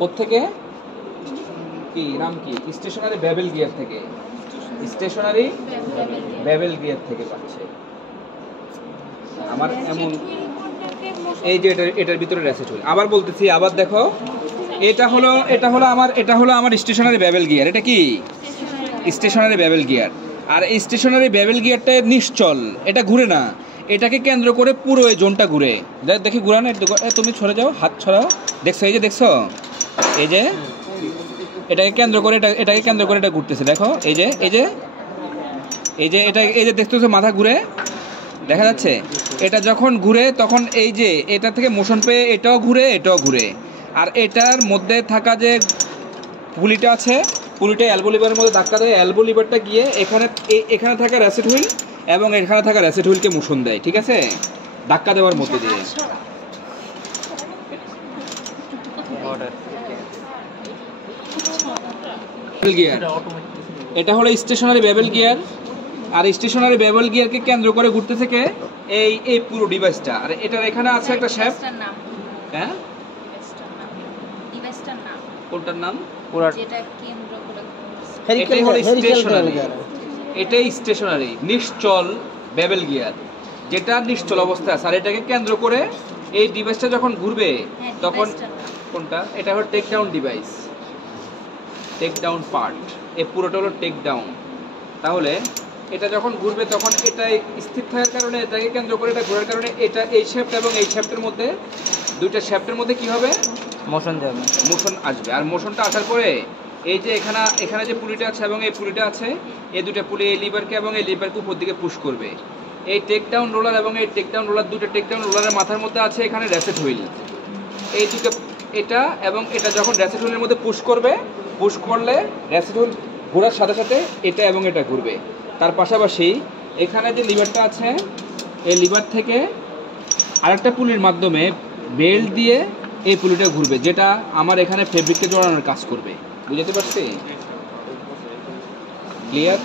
কোত্থেকে? কি নাম কি? স্টেশনারি বেবেল গিয়ার থেকে, স্টেশনারি বেবেল গিয়ার থেকে পাচ্ছে। আমার এমন এই যে এটার ভিতরে র্যাসেট হুইল, আবার বলতেছি, আবার দেখো, এটা হলো আমার স্টেশনারি বেবেল গিয়ার। এটা কি? Stationery bevel gear. আর এই স্টেশনারি বেবেল গিয়ারটা নিশ্চল, এটা ঘুরে না, এটাকে কেন্দ্র করে পুরো এই জোনটা ঘুরে। দেখি ঘুরানো, তুমি সরে যাও, হাত ছড়াও। দেখছো? এই যে দেখছো, এই যে এটাকে কেন্দ্র করে এটা ঘুরতেছে। দেখো এই যে দেখতেছো মাথা ঘুরে, দেখা যাচ্ছে? এটা যখন ঘুরে তখন এই যে এটা থেকে মোশন পেয়ে এটাও ঘুরে, আর এটার মধ্যে থাকা যে পুলিটা আছে, পুলিটা এলবো লিভারের মধ্যে ধাক্কা দেয়, এলবো লিভারটা গিয়ে এখানে থাকা র্যাসেট হুইল এবং এখানে থাকা র্যাসেট হুইলকে মোশন দেয়, ঠিক আছে, ধাক্কা দেওয়ার মধ্যে দিয়ে। গিয়ার, এটা হলো স্টেশনারি বেবেল গিয়ার। আর স্টেশনারি বেবেল গিয়ারকে কেন্দ্র করে ঘুরতে থেকে এই পুরো ডিভাইসটা। আর এটার এখানে আছে একটা শ্যাফট। হ্যাঁ, ডিভাইসটার নাম কোনটার নাম? যেটা কেন্দ্র করে এটাই হলো স্টেশনারি, এটাই স্টেশনারি নিশ্চল বেবেল গিয়ার, যেটা নিশ্চল অবস্থায় আছে। আর এটাকে কেন্দ্র করে এই ডিভাইসটা যখন ঘুরবে তখন কোনটা? এটা হলো take down device, take down part, এই পুরোটা হলো টেক ডাউন। তাহলে এটা যখন ঘুরবে তখন এটা স্থির থাকার কারণে, এটাকে কেন্দ্র করে এটা ঘোরার কারণে এটা এই শ্যাফট এবং এই শ্যাফটের মধ্যে, দুইটা শ্যাফটের মধ্যে কি হবে? মোশন যাবে, মোশন আসবে। আর মোশনটা আসার পরে এই যে এখানে যে পুলিটা আছে এবং এই পুলিটা আছে, এই দুটো পুলি এই লিভারকে এবং এই লিভারকে উপর দিকে পুশ করবে। এই টেক ডাউন রোলার এবং এই টেক ডাউন রোলার, দুটো টেক ডাউন রোলারের মাথার মধ্যে আছে এখানে র্যাসেট হুইল। এই দুটো, এটা এবং এটা যখন র্যাসেট হুইলের মধ্যে পুশ করলে র্যাসেট হুইল ঘোরার সাথে সাথে এটা এবং এটা ঘুরবে। তার পাশাপাশি এখানে যে লিভারটা আছে, এই লিভার থেকে আরেকটা পুলির মাধ্যমে বেল্ট দিয়ে এই পুলিটা ঘুরবে, যেটা আমার এখানে ফেব্রিককে জড়ানোর কাজ করবে। বুঝতে পারছি? ক্লিয়ার?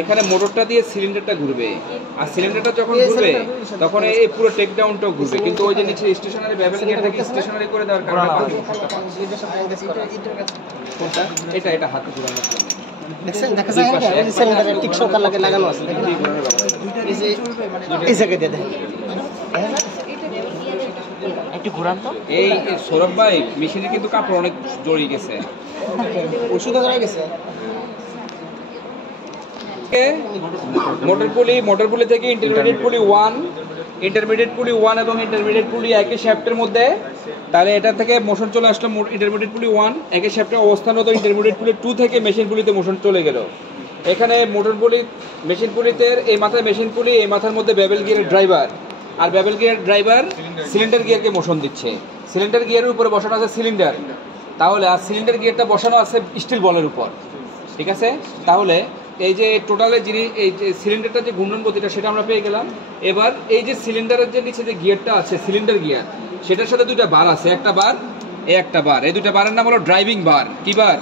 এখানে মোটরটা দিয়ে সিলিন্ডারটা ঘুরবে, আর সিলিন্ডারটা যখন ঘুরবে তখন এই পুরো টেক ডাউনটাও ঘুরবে। কিন্তু ওই যে নিচে স্টেশনারি বেবেল গিয়ার থেকে স্টেশনারি করে দেওয়ার কারণে কোনটা? এটা হাতে ঘোরানোর জন্য। দেখছেন, দেখা যায় এই সিলিন্ডারে ঠিক সংখ্যা লাগানো আছে, দেখেন এই যে এই জায়গায় দিয়ে দেখেন, একটু ঘুরান তো। এই সৌরভ ভাই, মেশিনে কিন্তু কাপড় অনেক জড়িয়ে গেছে, ওষুধ হয়ে গেছে। মোটর পুলি থেকে ইন্টারমিডিয়েট পুলি 1 এবং ইন্টারমিডিয়েট পুলি একই শ্যাফটের মধ্যে। তাহলে এটা থেকে মোশন চলে আসলো ইন্টারমিডিয়েট পুলি 1 একই শ্যাফটে অবস্থানরত, ইন্টারমিডিয়েট পুলি 2 থেকে মেশিন পুলিতে মোশন চলে গেল। এখানে মোটর পুলি, মেশিন পুলিতে এই মাথায় মেশিন পুলি, এই মাথার মধ্যে বেবেল গিয়ারের ড্রাইভার, আর বেবেল গিয়ার ড্রাইভার সিলিন্ডার গিয়ারকে মোশন দিচ্ছে। সিলিন্ডার গিয়ারের উপরে বসানো আছে সিলিন্ডার, তাহলে আর সিলিন্ডার গিয়ারটা বসানো আছে স্টিল বলের উপর, ঠিক আছে? তাহলে এই যে টোটালে যিনি এই যে সিলিন্ডারটা যে ঘূর্ণন গতিটা সেটা আমরা পেয়ে গেলাম। এবার এই যে সিলিন্ডারের যে নিচে যে গিয়ারটা আছে, সিলিন্ডার গিয়ার, সেটার সাথে দুইটা বার আছে, একটা বার একটা বার। এই দুইটা বারের নাম হলো ড্রাইভিং বার। কি বার?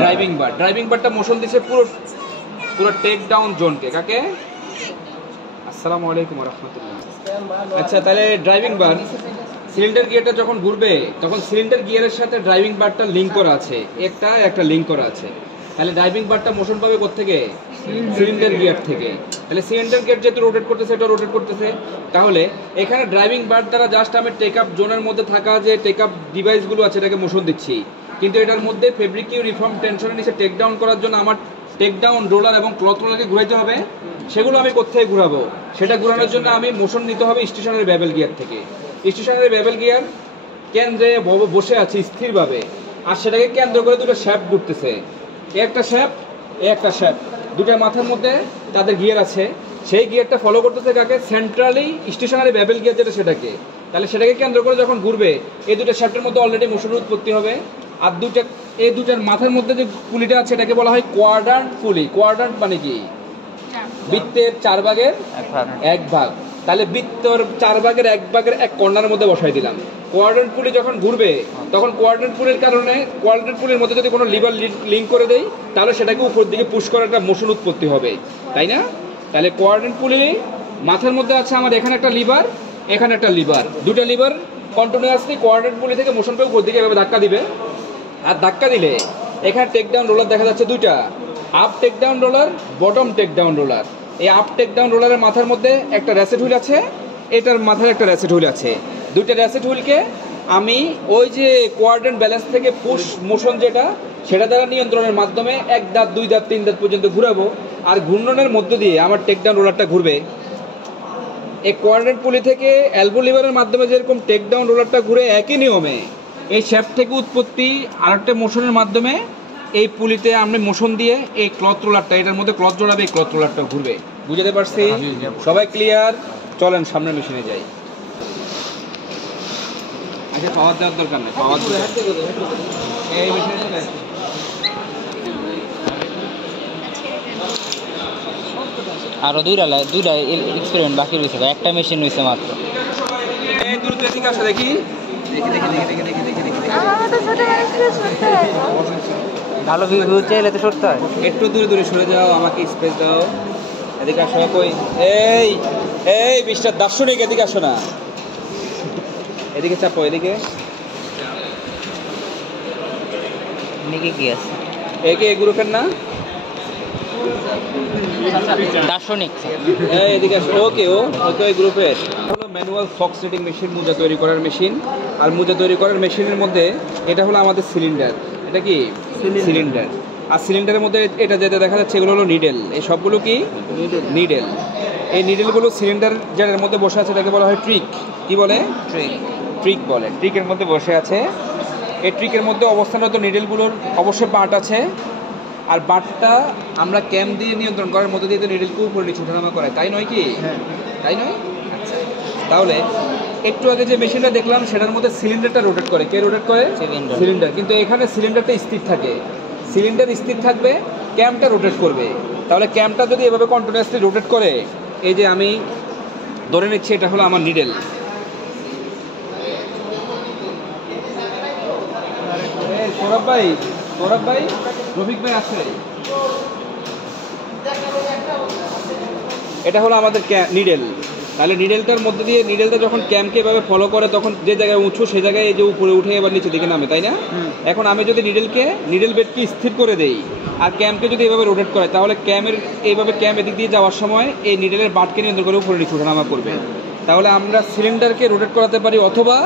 ড্রাইভিং বার। ড্রাইভিং বারটা মোশন দিচ্ছে পুরো টেক ডাউন জোনকে। কাকে? আসসালামু আলাইকুম ওয়া রাহমাতুল্লাহ। আচ্ছা, তাহলে ড্রাইভিং বার, সিলিন্ডার গিয়ারটা যখন ঘুরবে তখন সিলিন্ডার গিয়ারের সাথে ড্রাইভিং বারটা লিংক করা আছে, একটা লিংক করা আছে। তাহলে ড্রাইভিং বারটা মোশন পাবে কোত্থেকে? সিলিন্ডার গিয়ার থেকে। তাহলে সিলিন্ডার গিয়ার যেহেতু রোটেট করতেছে, এটা রোটেট করতেছে, তাহলে এখানে ড্রাইভিং বার দ্বারা জাস্ট আমি টেক আপ জোনের মধ্যে থাকা যে টেক আপ ডিভাইসগুলো আছে এটাকে মোশন দিচ্ছি, কিন্তু এটার মধ্যে ফেব্রিক ইউনিফর্ম টেনশনের নিচে টেক ডাউন করার জন্য আমার টেক ডাউন রোলার এবং ক্লথ রোলারকে ঘুরাইতে হবে। সেগুলো আমি কোথায় ঘুরাবো? সেটা ঘুরানোর জন্য আমি মোশন নিতে হবে স্টেশনারি বেবেল গিয়ার থেকে। স্টেশনারি বেবেল গিয়ার কেন্দ্রে বসে আছে স্থিরভাবে, আর সেটাকে কেন্দ্র করে দুটো শ্যাফট ঘুরতেছে, একটা শ্যাফট একটা শ্যাফট, দুটো মাথার মধ্যে তাদের গিয়ার আছে। সেই গিয়ারটা ফলো করতেছে কাকে? সেন্ট্রালি স্টেশনারি বেবেল গিয়ার যেটা সেটাকে। তাহলে সেটাকে কেন্দ্র করে যখন ঘুরবে এই দুটো শ্যাফটের মধ্যে অলরেডি মোশনের উৎপত্তি হবে। আর এই দুটার মাথার মধ্যে যে পুলিটা আছে এটাকে বলা হয় কোয়াড্রান্ট পুলি। কোয়াড্রান্ট মানে কি? বৃত্তের 4 ভাগের 1 ভাগ। তাহলে বৃত্তর 4 ভাগের 1 ভাগের এক কর্নারের মধ্যে বসাই দিলাম। কোয়াড্রান্ট পুলি যখন ঘুরবে তখন কোয়াড্রান্ট পুলির কারণে কোয়াড্রান্ট পুলির মধ্যে যদি কোনো লিভার লিঙ্ক করে দেই তাহলে সেটাকে উপর দিকে পুশ করার একটা মোশন উৎপত্তি হবে, তাই না? তাহলে কোয়াড্রান্ট পুলি মাথার মধ্যে আছে আমার এখানে একটা লিভার, এখানে একটা লিভার, দুটো লিভার কন্টিনিউয়াসলি কোয়াড্রান্ট পুলি থেকে মোশন পেয়ে উপর দিকে এভাবে ধাক্কা দিবে। আর ধাক্কা দিলে এখানে টেক ডাউন রোলার দেখা যাচ্ছে দুইটা, up take down roller, bottom take down roller. এই আপ টেক ডাউন রোলারের মাথার মধ্যে একটা র্যাসেট হুইল আছে, এটার মাথায় একটা র্যাসেট হুইল আছে। দুইটা র্যাসেট হুইলকে আমি ওই যে কোয়াড্রেন্ট ব্যালেন্স থেকে পুশ মোশন যেটা সেটা দ্বারা নিয়ন্ত্রণের মাধ্যমে 1 দাঁত 2 দাঁত 3 দাঁত পর্যন্ত ঘুরাবো। আর ঘূর্ণনের মধ্য দিয়ে আমার টেক ডাউন রোলারটা ঘুরবে। এই কোয়াড্রেন্ট পুলি থেকে এলবো লিভারের মাধ্যমে যেরকম টেক ডাউন রোলারটা ঘুরে একই নিয়মে এই শ্যাফট থেকে উৎপত্তি আরেকটা মোশনের মাধ্যমে এই পুলিতে আমরা মোশন দিয়ে এই ক্লথ রোলারটা, এটার মধ্যে ক্লথ জোড়াবে, এই ক্লথ রোলারটা ঘুরবে। বুঝতে পারছি? সবাই ক্লিয়ার? চলেন সামনের মেশিনে যাই। আচ্ছা, পাওয়ার দেওয়ার দরকার নেই, পাওয়ার এই মেশিনে আরো দুইটা এক্সপেরিমেন্ট বাকি রয়েছে, একটা মেশিন রয়েছে মাত্র। এই দূর থেকে আসো দেখি। ভালো ভিউ চাইলে তো সরতে হয়। একটু দূরে দূরে সরে যাও, আমাকে স্পেস দাও। এদিকে আসো। কই এই মিস্টার দার্শনিক, এদিকে আসো না, এদিকে চাপো, এদিকে। কি আছে একে এই গ্রুপের না দার্শনিক? এদিকে আসো। ওকে ওই গ্রুপের হলো ম্যানুয়াল ফক্স রিডিং মেশিন, মোজা তৈরি করার মেশিন। আর মোজা তৈরি করার মেশিনের মধ্যে এটা হলো আমাদের সিলিন্ডার। এটা কি সিলিন্ডার? আর সিলিন্ডারের মধ্যে এটা যেটা দেখা যাচ্ছে এগুলো হলো নিডেল। এই সবগুলো কি নিডেল। এই নিডেলগুলো সিলিন্ডার যেটার মধ্যে বসে আছে এটাকে বলা হয় ট্রিক। কি বলে? ট্রিক বলে। ট্রিকের মধ্যে বসে আছে। এই ট্রিকের মধ্যে অবস্থানরত নিডেলগুলোর অবশ্যই বাট আছে। আর বাটটা আমরা ক্যাম দিয়ে নিয়ন্ত্রণ করার মধ্যে দিয়ে তো নিডেলকে উপরে নিচে ওঠানামা করে, তাই নয় কি? তাই নয়? আচ্ছা, তাহলে একটু আগে যে মেশিনটা দেখলাম সেটার মধ্যে সিলিন্ডারটা রোটেট করে। কে রোটেট করে? সিলিন্ডার। কিন্তু এখানে সিলিন্ডারটা স্থির থাকে। সিলিন্ডার স্থির থাকবে, ক্যামটা রোটেট করবে। তাহলে ক্যামটা যদি এভাবে কন্টিনিউয়াসলি রোটেট করে, এই যে আমি ধরে নিচ্ছি এটা হলো আমার নিডেল। সৌরভ ভাই, রফিক ভাই আছে। এটা হলো আমাদের নিডেল। তাহলে নিডেলটার মধ্যে দিয়ে নিডেলটা যখন ক্যামকে এভাবে ফলো করে তখন যে জায়গায় উঁচু সেই জায়গায় এই যে উপরে উঠে এবার নিচে দিকে নামে, তাই না? এখন আমি যদি নিডেল বেডকে স্থির করে দেই আর ক্যামকে যদি এভাবে রোটেট করে তাহলে এইভাবে ক্যাম এদিক দিয়ে যাওয়ার সময় এই নিডেলের বাটকে নিয়ন্ত্রণ করে উপরে নিচে ওঠানামা করবে। তাহলে আমরা সিলিন্ডারকে রোটেট করাতে পারি অথবা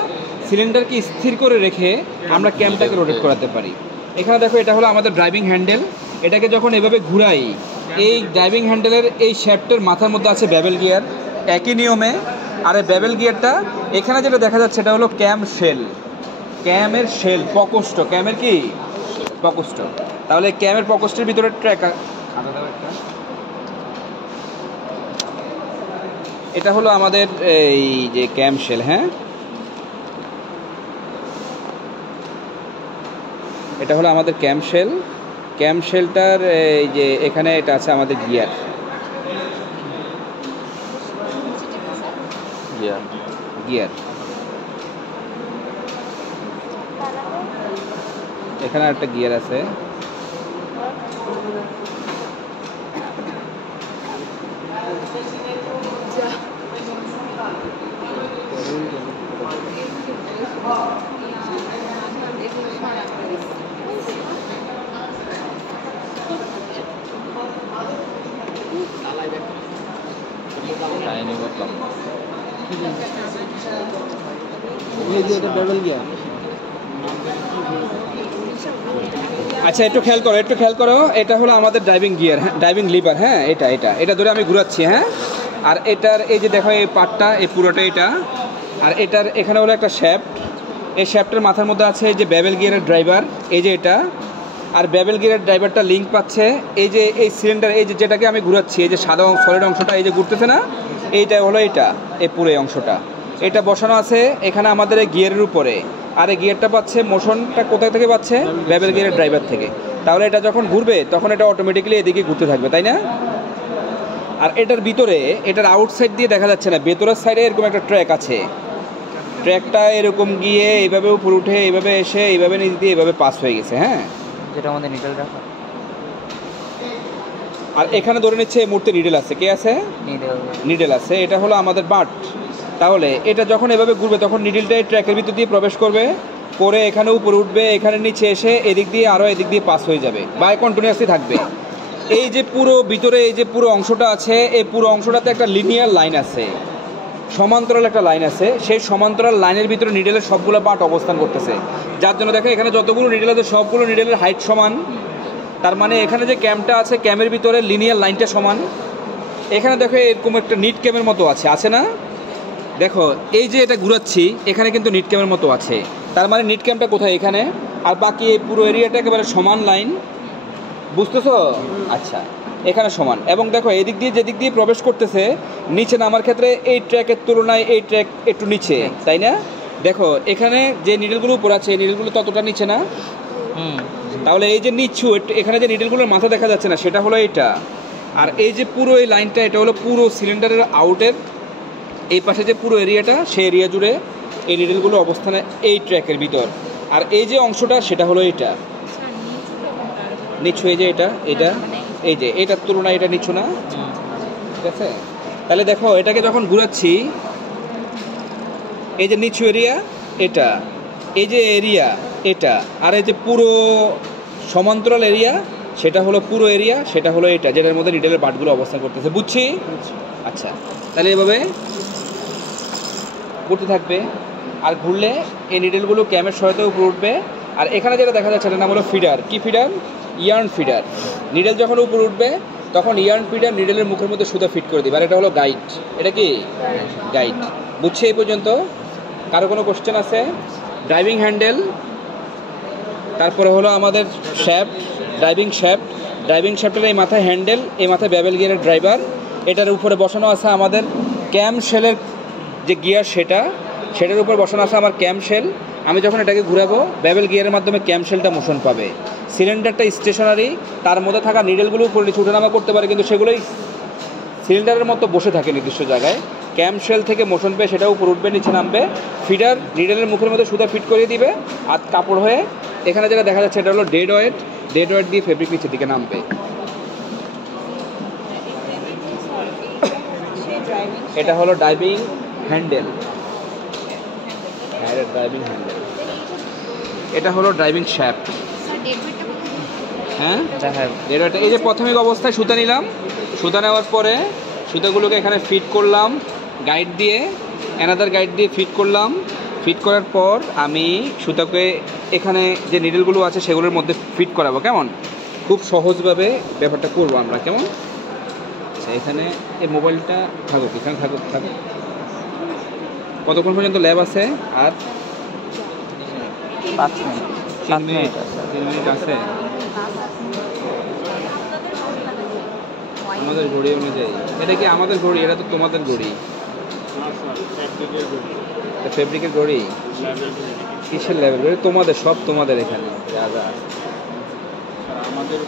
সিলিন্ডারকে স্থির করে রেখে আমরা ক্যামটাকে রোটেট করাতে পারি। এখানে দেখো এটা হলো আমাদের ড্রাইভিং হ্যান্ডেল। এটাকে যখন এভাবে ঘুরাই এই ড্রাইভিং হ্যান্ডেলের এই শ্যাফটের মাথার মধ্যে আছে বেবেল গিয়ার একই নিয়মে। আর এই বেবেল গিয়ারটা এখানে যেটা দেখা যাচ্ছে এটা হলো ক্যাম শেল, ক্যামের শেল, প্রকোষ্ঠ, ক্যামের কি প্রকোষ্ঠ। তাহলে ক্যামের প্রকোষ্ঠের ভিতরে ট্র্যাকার, এটা হলো আমাদের এই যে ক্যাম শেল। হ্যাঁ, এটা হলো আমাদের ক্যাম শেল। ক্যাম শেলটার এই যে এখানে এটা আছে আমাদের গিয়ার। এখানে একটা গিয়ার আছে। এনে বললাম এই যে এটা বেবেল গিয়ার। আচ্ছা একটু খেয়াল করো, এটা হলো আমাদের ড্রাইভিং গিয়ার, হ্যাঁ, ড্রাইভিং লিভার, হ্যাঁ, এটা ধরে আমি ঘুরাচ্ছি, হ্যাঁ। আর এটার এই যে দেখো এই পার্টটা, এই পুরোটা এটা, আর এটার এখানে হলো একটা শ্যাফট, এই শ্যাফটের মাথার মধ্যে আছে এই যে বেবেল গিয়ারের ড্রাইভার, এই যে এটা, আর বেবেল গিয়ারের ড্রাইভারটা লিঙ্ক পাচ্ছে এই যে এই সিলিন্ডার, এই যে যেটাকে আমি ঘুরাচ্ছি, এই যে সাদা সলিড অংশটা এই যে ঘুরতেছে না, এইটা হলো এটা, এই পুরো এই অংশটা, এটা বসানো আছে এখানে আমাদের এই গিয়ারের উপরে। আর এই গিয়ারটা পাচ্ছে, মোশনটা কোথা থেকে পাচ্ছে? বেবেল গিয়ারের ড্রাইভার থেকে। তাহলে এটা যখন ঘুরবে তখন এটা অটোমেটিক্যালি এদিকে ঘুরতে থাকবে, তাই না? আর এটার ভিতরে, এটার আউটসাইড দিয়ে দেখা যাচ্ছে না, ভেতরের সাইডে এরকম একটা ট্র্যাক আছে, ট্র্যাকটা এরকম গিয়ে এইভাবে উপরে উঠে এইভাবে এসে এইভাবে নিচ দিয়ে এইভাবে পাস হয়ে গেছে, হ্যাঁ। যেটা আমাদের নিডল রাখা, আর এখানে ধরে নিচ্ছে এই মুহূর্তে নিডেল আছে, কে আছে? নিডেল আছে, এটা হলো আমাদের বাট। তাহলে এটা যখন এভাবে ঘুরবে তখন নিডেলটা এই ট্র্যাকের ভিতর দিয়ে প্রবেশ করবে, করে এখানে উপরে উঠবে, এখানে নিচে এসে এদিক দিয়ে আরও এদিক দিয়ে পাস হয়ে যাবে, বা কন্টিনিউয়াসলি থাকবে। এই যে পুরো ভিতরে এই যে পুরো অংশটা আছে, এই পুরো অংশটাতে একটা লিনিয়ার লাইন আছে, সমান্তরাল একটা লাইন আছে, সেই সমান্তরাল লাইনের ভিতরে নিডেলের সবগুলো পার্ট অবস্থান করতেছে, যার জন্য দেখো এখানে যতগুলো নিডেল আছে সবগুলো নিডেলের হাইট সমান। তার মানে এখানে যে ক্যামটা আছে, ক্যামের ভিতরে লিনিয়ার লাইনটা সমান। এখানে দেখো এরকম একটা নিট ক্যামের মতো আছে না? দেখো এই যে এটা ঘুরাচ্ছি, এখানে কিন্তু নিট ক্যামের মতো আছে, তার মানে নিট ক্যামটা কোথায়? এখানে। আর বাকি এই পুরো এরিয়াটা একেবারে সমান লাইন, বুঝতেছো? আচ্ছা, এখানে সমান। এবং দেখো এদিক দিয়ে যেদিক দিয়ে প্রবেশ করতেছে, নিচে নামার ক্ষেত্রে এই ট্র্যাকের তুলনায় এই ট্র্যাক একটু নিচে, তাই না? দেখো এখানে যে নিডেলগুলো উপর আছে, এই নিডেলগুলো ততটা নিচে না। তাহলে এই যে নিচু, এখানে যে নিডেলগুলোর মাথা দেখা যাচ্ছে না, সেটা হলো এটা। আর এই যে পুরো এই লাইনটা, এটা হলো পুরো সিলিন্ডারের আউটের এই পাশে যে পুরো এরিয়াটা, সেই এরিয়া জুড়ে এই নিডেলগুলো অবস্থানে এই ট্র্যাকের ভিতর। আর এই যে অংশটা, সেটা হলো এটা নিচু, এই যে এটা, এই যে এটার তুলনায় এটা নিচু না, ঠিক আছে? তাহলে দেখো এটাকে যখন ঘুরাচ্ছি, এই যে নিচু এরিয়া এটা, এই যে এরিয়া এটা, আর এই যে পুরো সমান্তরাল এরিয়া, সেটা হলো পুরো এরিয়া, সেটা হলো এটা, যেটার মধ্যে নিডেলের বাটগুলো অবস্থান করতেছে, বুঝছি? আচ্ছা, তাহলে এভাবে ঘুরতে থাকবে, আর ঘুরলে এই নিডেলগুলো ক্যামের সহায়তায় উপরে উঠবে। আর এখানে যেটা দেখা যাচ্ছে এটার নাম হলো ফিডার। কি ফিডার? Yarn feeder. নিডেল যখন উপরে উঠবে তখন ইয়ার্ন ফিডার নিডেলের মুখের মধ্যে সুতা ফিট করে দিবে। আর এটা হলো গাইড। এটা কি গাইড? বুঝছে এই পর্যন্ত? কারো কোনো কোশ্চেন আছে? ড্রাইভিং হ্যান্ডেল, তারপরে হলো আমাদের শ্যাফট, ড্রাইভিং শ্যাফটের এই মাথায় হ্যান্ডেল, এই মাথায় বেবেল গিয়ারের ড্রাইভার, এটার উপরে বসানো আছে আমাদের ক্যাম শেলের যে গিয়ার, সেটার উপর বসানো আছে আমার ক্যাম শেল। আমি যখন এটাকে ঘুরাবো, বেবেল গিয়ারের মাধ্যমে ক্যাম শেলটা মোশন পাবে। সিলিন্ডারটা স্টেশনারি, তার মধ্যে থাকা নিডেলগুলো উপরে নিচে উঠানামা করতে পারে, কিন্তু সেগুলোই সিলিন্ডারের মতো বসে থাকে নির্দিষ্ট জায়গায়। ক্যাম শেল থেকে মোশন পেয়ে সেটা উপর উঠবে, নিচে নামবে। ফিডার নিডেলের মুখের মধ্যে সুতা ফিট করিয়ে দিবে, আর কাপড় হয়ে এখানে যেটা দেখা যাচ্ছে এটা হলো ডেড ওয়েট দিয়ে ফেব্রিক নিচের দিকে নামবে। এটা হলো ড্রাইভিং হ্যান্ডেল, ড্রাইভিং হ্যান্ডেল। এটা হলো ড্রাইভিং শ্যাফট। হ্যাঁ, ডেড ওয়েট। এই যে প্রাথমিক অবস্থায় সুতা নিলাম, সুতা নেওয়ার পরে সুতাগুলোকে এখানে ফিট করলাম গাইড দিয়ে, অ্যানাদার গাইড দিয়ে ফিট করলাম। ফিট করার পর আমি সুতাকে এখানে যে নিডেলগুলো আছে সেগুলোর মধ্যে ফিট করাবো। কেমন? খুব সহজভাবে ব্যাপারটা করবো আমরা, কেমন? আচ্ছা, এখানে এই মোবাইলটা থাকুক, এখানে থাকুক। কতক্ষণ পর্যন্ত ল্যাব আছে? আর 5 মিনিট, 3 মিনিট আছে আমাদের ঘড়ি অনুযায়ী। এটা কি আমাদের ঘড়ি? এটা তো তোমাদের ঘড়ি, ফেব্রিকের ঘড়ি। কিসের লেভেল ঘড়ি? তোমাদের, সব তোমাদের এখানে যা যা আমাদের।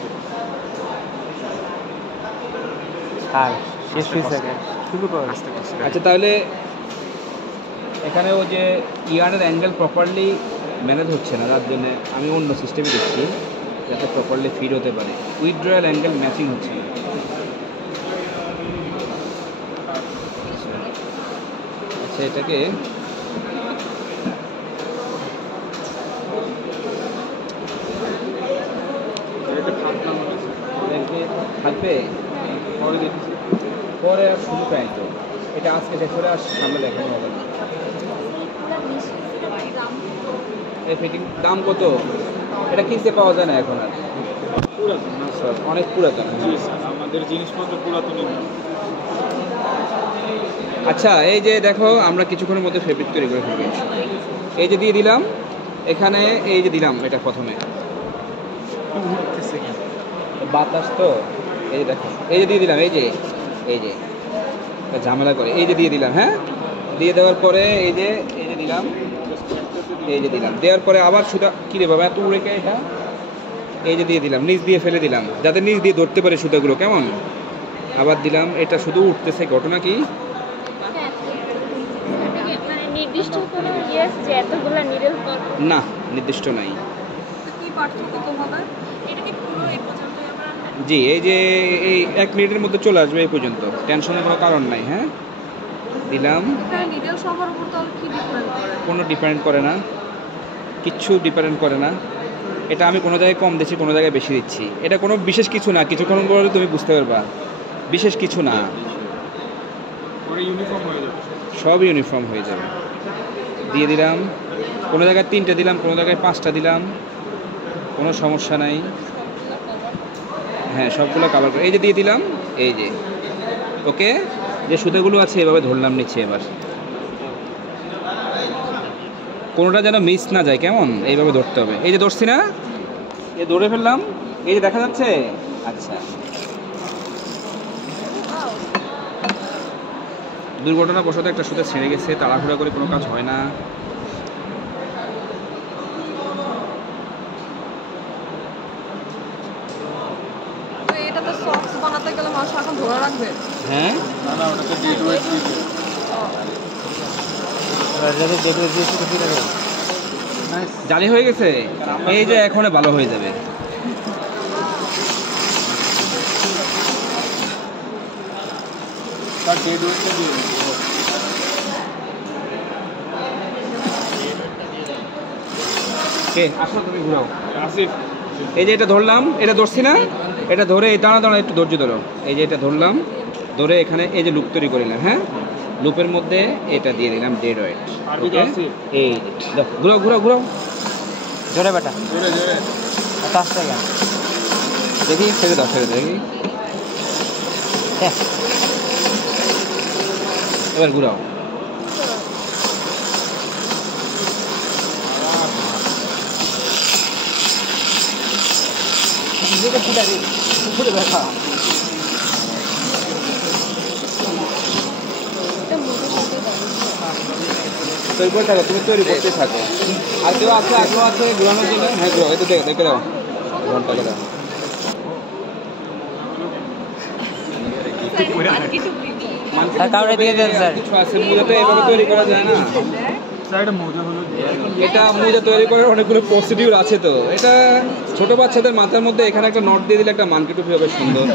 আচ্ছা, তাহলে এখানে ও যে ইয়ার্নের অ্যাঙ্গেল প্রপারলি ম্যানেজ হচ্ছে না, তার জন্য আমি অন্য সিস্টেমে দিচ্ছি যাতে প্রপারলি ফিট হতে পারে। উইথড্রয়াল অ্যাঙ্গেল ম্যাচিং হচ্ছে না। আচ্ছা, এটাকে থাকবে পরে আর শুরু পাই তো এটা আজকে শেষ করে আর সামনে দেখানো হবে না। এই ফিটিং দাম কত? এটা কিনতে পাওয়া যায় না এখন আর, পুরাতন না স্যার অনেক পুরাতন। জি স্যার, আমাদের জিনিসপত্র পুরাতনই। আচ্ছা এই যে দেখো আমরা কিছুক্ষণের মধ্যে ফেব্রিক তৈরি করে ফেলবো। এই যে দিয়ে দিলাম এখানে, এই যে দিলাম এটা প্রথমে বাতাস তো, এই যে দেখো এই যে দিয়ে দিলাম, এই যে ঝামেলা করে এই যে দিয়ে দিলাম। হ্যাঁ, দিয়ে দেওয়ার পরে এই যে দিলাম, দেওয়ার পরে আবার সুতা কিরে বাবা এত উড়ে কে এটা, এই যে দিয়ে দিলাম, নিচ দিয়ে ফেলে দিলাম যাতে নিচ দিয়ে ধরতে পারে সুতাগুলো, কেমন? আবার দিলাম, এটা শুধু উঠতেছে, ঘটনা কি? মানে নির্দিষ্ট কোনো ইয়ে আছে যে এতগুলা নিডল করব? না, নির্দিষ্ট নাই। কি পার্থক্য তোমাদের? এটা কি পুরো এই পর্যন্ত আমরা? জি, এই যে এই 1 মিনিটের মধ্যে চলে আসবে এই পর্যন্ত, টেনশনের কোনো কারণ নাই। হ্যাঁ, দিলাম। এখানে নিডল সংখ্যার উপর তাহলে কি ডিপেন্ড করে? কোনো ডিপেন্ড করে না, কিচ্ছু ডিপেন্ড করে না। এটা আমি কোনো জায়গায় কম দিচ্ছি, কোনো জায়গায় বেশি দিচ্ছি, এটা কোনো বিশেষ কিছু না। কিছুক্ষণ পরে তুমি বুঝতে পারবা, বিশেষ কিছু না, পরে ইউনিফর্ম হয়ে যাবে। সব ইউনিফর্ম হয়ে যাবে। দিয়ে দিলাম, কোনো জায়গায় 3টে দিলাম, কোনো জায়গায় 5টা দিলাম, কোনো সমস্যা নাই। হ্যাঁ, সবগুলো কাভার করে এই যে দিয়ে দিলাম, এই যে ওকে। যে সুতোগুলো আছে এভাবে ধরলাম নিচ্ছে, এবার কোনোটা যেন মিস না যায়, কেমন? এইভাবে ধরতে হবে। এই যে ধরছি না, এই ধরে ফেললাম, এই যে দেখা যাচ্ছে। আচ্ছা, দুর্ঘটনাবশত একটা সুতো ছেড়ে গেছে, তাড়াহুড়া করে কোনো কাজ হয় না। তো এটা তো সক্স বানাতে গেলে মানুষ এখন ধরে রাখবে। হ্যাঁ, না না, ওটাতে ডেড ওয়েট দিতে। জালি হয়ে গেছে, এই যে এখন ভালো হয়ে যাবে। তার ডেড ওয়েটটা দিয়ে দিতে। কে আসো, তুমি ঘুরাও। আসিফ, এই যে এটা ধরলাম, এটা ধরছি না, এটা ধরে এই দাঁড়া একটু ধৈর্য ধরো। এই যে এটা ধরলাম, ধরে এখানে এই যে লুপ তৈরি করিলাম। হ্যাঁ, লুপের মধ্যে এটা দিয়ে দিলাম ডেড ওয়েট। পারবি তো আসিফ? এই দেখো, ঘুরাও ঘুরাও ঘুরাও, জোরে বেটা জোরে জোরে। আসতে গেল দেখি ছেড়ে দাও, ছেড়ে দাও দেখি। হ্যাঁ এবার ঘুরাও। তৈরি করে থাকো, তুমি তৈরি করতে থাকো। আর কেউ আছে, আগ্রহ আছে ঘুরানোর জন্য? হ্যাঁ ঘুরাও, এই তো দেখে দাও, ঘন্টাকে দাও। কাউরে দিয়ে দেন স্যার। কিছু আছে, মোজা তো এভাবে তৈরি করা যায় না। স্যার এটা মজা হলো। এটা মোজা তৈরি করার অনেকগুলো প্রসিডিউর আছে, তো এটা ছোট বাচ্চাদের মাথার মধ্যে এখানে একটা নট দিয়ে দিলে একটা মানকি টুপি হবে সুন্দর।